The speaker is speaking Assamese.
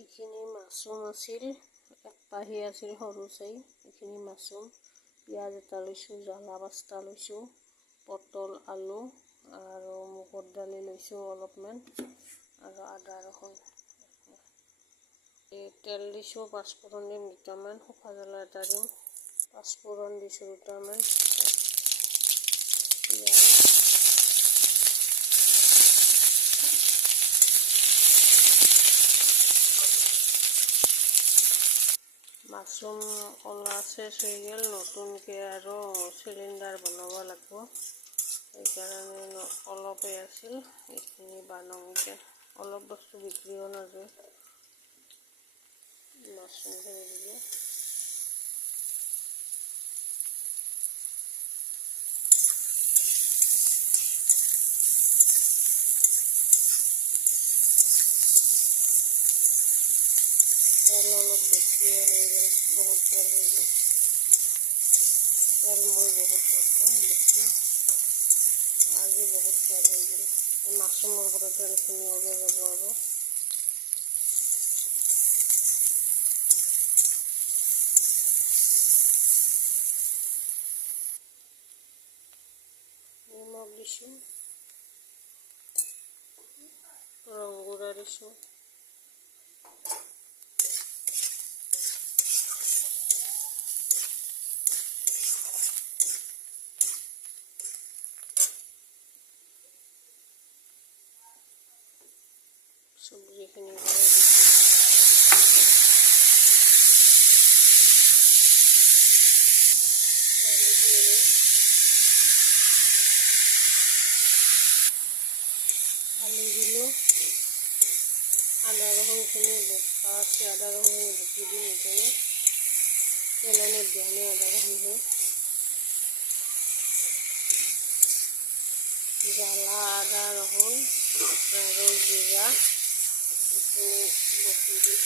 এইখিনি মাছৰুম আছিল, এক পাহি আছিল সৰু চাই, এইখিনি মাছৰুম, পিঁয়াজ এটা লৈছোঁ, জ্বলা 5টা লৈছোঁ, পটল আলু আৰু মুগৰ দালি লৈছোঁ অলপমান, আৰু আদা ৰহুন। তেল দিছোঁ, পাঁচফোৰণ দিম দুটামান, শুকান জ্বালা এটা দিম, পাঁচফোৰণ দিছোঁ দুটামান, পিঁয়াজ, মাছৰুম ওলা চেচ হৈ গ'ল, নতুনকৈ আৰু চিলিণ্ডাৰ বনাব লাগিব, সেইকাৰণে অলপেই আছিল, এইখিনি বানওঁতে অলপ বস্তু বিক্ৰীও নাযায়, মাছৰুমখিনি দিলোঁ। তেল অলপ বেছিয়ে হৈ গ'ল, বহুত তেল হৈ গ'ল, তেল মই বহুত নাখাওঁ বেছি, আজি বহুত তেল হৈ গ'ল, মাছৰুমৰ পৰা তেলখিনি ওলাই যাব আৰু। নিমখ দিছোঁ, ৰং গুড়া দিছোঁ, চব্জিখিনি ভৰাই দিছোঁ, দালিখিনি আলু দিলোঁ, আদা ৰহুনখিনি বটা আছে, আদা ৰহুনখিনি বটি দিম, এইখিনি পেলনি দিয়া নাই আদা ৰহুনখিনি, জ্বালা আদা ৰহুন আৰু জিৰা এইখিনি বটি দিম।